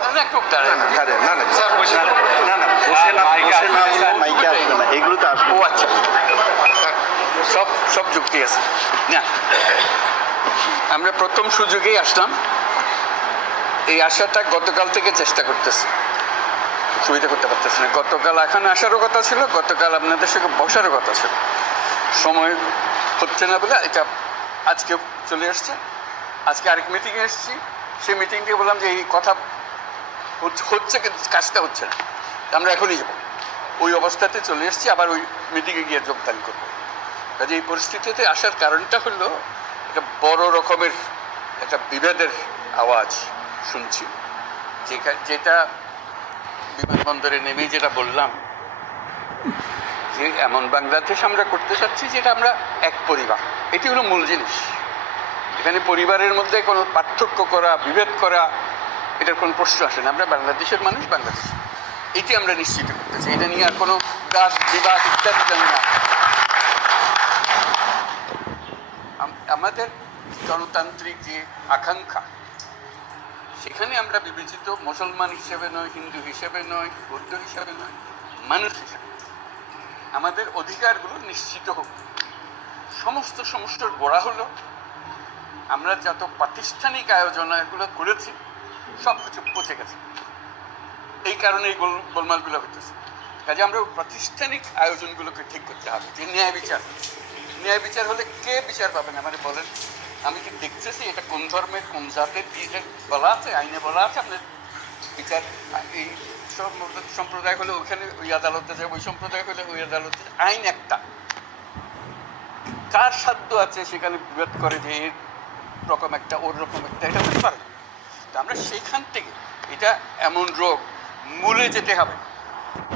না, না দাঁড়ান। না না না স্যার, বসে না, না না বসে না বসে না আসবে, বললে স্যার। মাইকে আসবে না এগুলো তো আসবে। ও আচ্ছা। সব সব যুক্তি আছে। না। আমরা প্রথম সুযোগেই আসলাম। এই আশাটা গতকাল থেকে চেষ্টা করতেছি। সুবিধা করতে পারতেছি না। গতকাল এখানে আসারও কথা ছিল গতকাল আপনাদের সঙ্গে বসারও কথা ছিল। সময় হচ্ছে না বলে এটা আজকে চলে আসছে। আজকে আরেক মিটিংয়ে এসেছি। সেই মিটিং থেকে বললাম যে এই কথা হচ্ছে- কিন্তু কাজটা হচ্ছে না। আমরা এখনই যাব। ওই অবস্থাতে চলে এসেছি, আবার ওই মিটিংয়ে গিয়ে যোগদান করব। কাজে এই পরিস্থিতিতে আসার কারণটা হলো, একটা বড় রকমের একটা বিভেদের আওয়াজ শুনছি। যেটা যেটা বিমানবন্দরে নেমে যেটা বললাম, যে এমন বাংলাদেশ আমরা করতে চাচ্ছি যেটা আমরা এক পরিবার। এটি হলো মূল জিনিস। এখানে পরিবারের মধ্যে কোনো পার্থক্য করা, বিভেদ করা এটার কোনো প্রশ্ন আসে না। আমরা বাংলাদেশের মানুষ, বাংলাদেশ। এটি আমরা নিশ্চিত করতেছি। এটা নিয়ে আর কোনো বিবাদ বিবাদ ইত্যাদি জানি না। আমাদের গণতান্ত্রিক যে আকাঙ্ক্ষা, সেখানে আমরা বিবেচিত মুসলমান হিসেবে নয়, হিন্দু হিসেবে নয়, বৌদ্ধ হিসেবে নয়, মানুষ হিসেবে আমাদের অধিকারগুলো নিশ্চিত হোক। সমস্ত সমস্যার গোড়া হলো, আমরা যত প্রাতিষ্ঠানিক আয়োজন এগুলো করেছি সব কিছু পচে গেছে। এই কারণে এই গোল, গোলমালগুলো হইতেছে। কাজে আমরা প্রাতিষ্ঠানিক আয়োজনগুলোকে ঠিক করতে হবে, যে ন্যায় বিচার। ন্যায় বিচার হলে কে বিচার পাবেন আমারে বলেন, আমি কি দেখতেছি এটা কোন ধর্মের, কোন জাতের এটা বলা আছে, আইনে বলা আছে, আপনার বিচার, এই সম্প্রদায় হলে ওখানে ওই আদালতে যায়, ওই সম্প্রদায় হলে ওই আদালতে আইন একটা। কার সাধ্য আছে সেখানে বিভেদ করে যে এর রকম একটা, ওর রকম একটা? এটা হতে পারে। তো আমরা সেইখান থেকে এটা এমন রোগ মূলে যেতে হবে।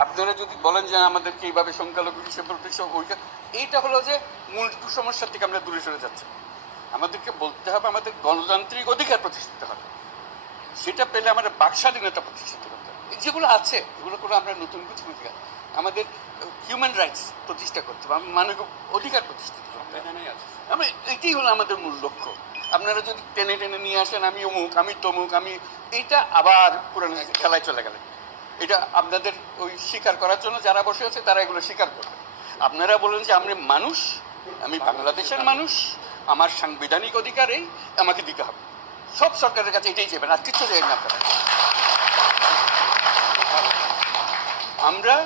আপনারা যদি বলেন যে আমাদেরকে এইভাবে সংখ্যালঘু হিসেবে ওইটা এইটা হলো যে মূল সমস্যা থেকে আমরা দূরে সরে যাচ্ছি। আমাদেরকে বলতে হবে আমাদের গণতান্ত্রিক অধিকার প্রতিষ্ঠিত হবে। সেটা পেলে আমাদের বাক স্বাধীনতা প্রতিষ্ঠিত করতে হবে। এই যেগুলো আছে এগুলো করে আমরা নতুন কিছু না। আমাদের হিউম্যান রাইটস প্রতিষ্ঠা করতে হবে মানবিক অধিকার প্রতিষ্ঠিত করতে হবে। আমরা এটাই হলো আমাদের মূল লক্ষ্য। আপনারা যদি টেনে টেনে নিয়ে আসেন, আমি অমুক, আমি তমুক, আমি এইটা আবার পুরানো খেলায় চলে গেলেন। এটা আপনাদের ওই স্বীকার করার জন্য যারা বসে আছে, তারা এগুলো স্বীকার করবে। আপনারা বলেন যে আমি মানুষ, আমি বাংলাদেশের মানুষ, আমার সাংবিধানিক অধিকার এই, আমাকে দিতে হবে। সব সরকারের কাছে এটাই চাইবেন আর কিচ্ছু চাইবেন আপনারা। আমরা,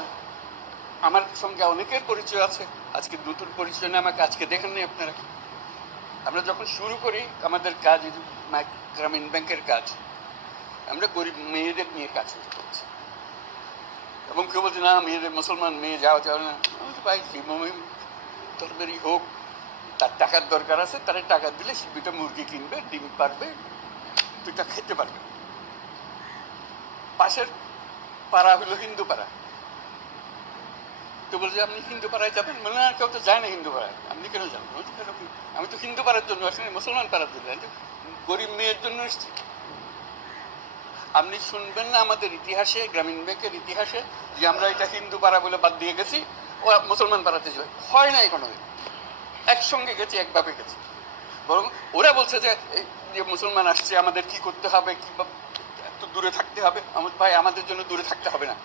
আমার সঙ্গে অনেকের পরিচয় আছে, আজকে নতুন পরিচয় নিয়ে আমাকে আজকে দেখেন নি আপনারা। আমরা যখন শুরু করি আমাদের কাজ গ্রামীণ ব্যাংকের কাজ আমরা গরিব মেয়েদের নিয়ে কাজ শুরু করছি। এবং কেউ বলছে না মেয়েদের মুসলমান মেয়ে যাওয়া যাবে না। আমি বলছি, ভাই যেভাবে তরকারি হোক তার টাকার দরকার আছে তারা টাকা দিলে সে দুটা মুরগি কিনবে ডিম পারবে দুটা খেতে পারবে। পাশের পাড়া হলো হিন্দু পাড়া। তো বলছে, আপনি হিন্দু পাড়ায় যাবেন? মানে না, কেউ তো যায় না হিন্দু পাড়ায়। আপনি কেন যাবেন আমি তো হিন্দু পাড়ার জন্য আসলে মুসলমান পাড়ার জন্য। গরিব মেয়ের জন্য এসেছি। আপনি শুনবেন না আমাদের ইতিহাসে, গ্রামীণ ব্যাংকের ইতিহাসে, যে আমরা এটা হিন্দু পাড়া বলে বাদ দিয়ে গেছি, ও মুসলমান পাড়াতে যাবে হয় নাই কোনো একসঙ্গে গেছি, একভাবে গেছি। বরং ওরা বলছে যে যে মুসলমান আসছে, আমাদের কি করতে হবে? কি দূরে থাকতে হবে? আমার ভাই, আমাদের জন্য দূরে থাকতে হবে না।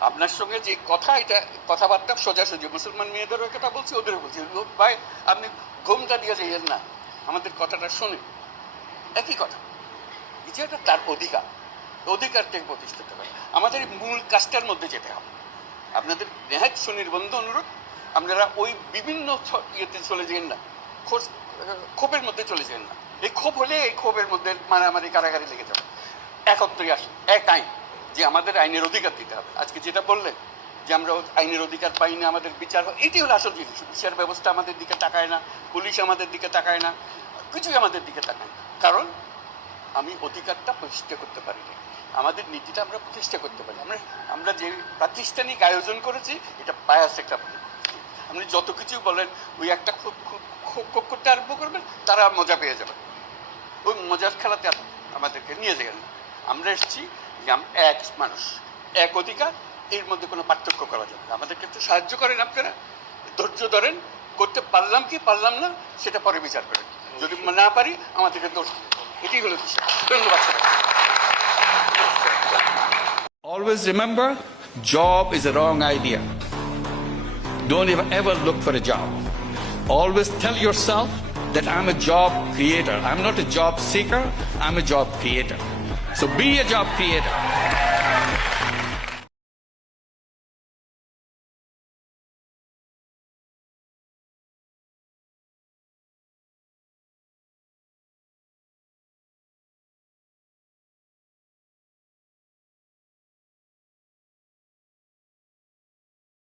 আপনার সঙ্গে যে কথা, এটা কথাবার্তা সোজাসুজি। মুসলমান মেয়েদেরও কথা বলছি, ওদেরও বলছি। ভাই, আপনি ঘুমটা দিয়ে যাইয়েন না। আমাদের কথাটা শুনে। একই কথা। এটা তার অধিকার। অধিকার অধিকারটাকে প্রতিষ্ঠিত করে। আমাদের মূল কাজটার মধ্যে যেতে হবে। আপনাদের নেহাত সুনির্বন্ধ অনুরোধ, আপনারা ওই বিভিন্ন ইয়েতে চলে যান না। খোঁজ ক্ষোভের মধ্যে চলে যান না। এই ক্ষোভ হলে এই ক্ষোভের মধ্যে মারামারি, কারাগারি লেগে যাবে। একত্রে আসে এক আইন যে আমাদের আইনের অধিকার দিতে হবে। আজকে যেটা বললেন যে আমরা আইনের অধিকার পাই না, আমাদের বিচার এটি হলো আসল জিনিস। বিচার ব্যবস্থা আমাদের দিকে তাকায় না, পুলিশ আমাদের দিকে তাকায় না, কিছুই আমাদের দিকে তাকায় না। কারণ আমি অধিকারটা প্রতিষ্ঠা করতে পারি না আমাদের নীতিটা আমরা প্রতিষ্ঠা করতে পারি। আমরা আমরা যে প্রাতিষ্ঠানিক আয়োজন করেছি, এটা বায়াস একটা আপনি যত কিছু বলেন, ওই একটা খুব খুব খুব করতে আরম্ভ করবেন, তারা মজা পেয়ে যাবে। ওই মজার খেলাতে আমাদেরকে নিয়ে যাবেন। আমরা এসেছি যে আম- এক মানুষ এক অধিকার এর মধ্যে কোনো পার্থক্য করা যাবে না আমাদেরকে একটু সাহায্য করেন আপনারা ধৈর্য ধরেন করতে পারলাম কি পারলাম না সেটা পরে বিচার করেন যদি না পারি আমাদেরকে দোষ। এটাই হলো বিষয় ধন্যবাদ always remember job is a wrong idea. Don't ever, ever look for a job. Always tell yourself that I'm a job creator. I'm not a job seeker, I'm a job creator. So be a job creator.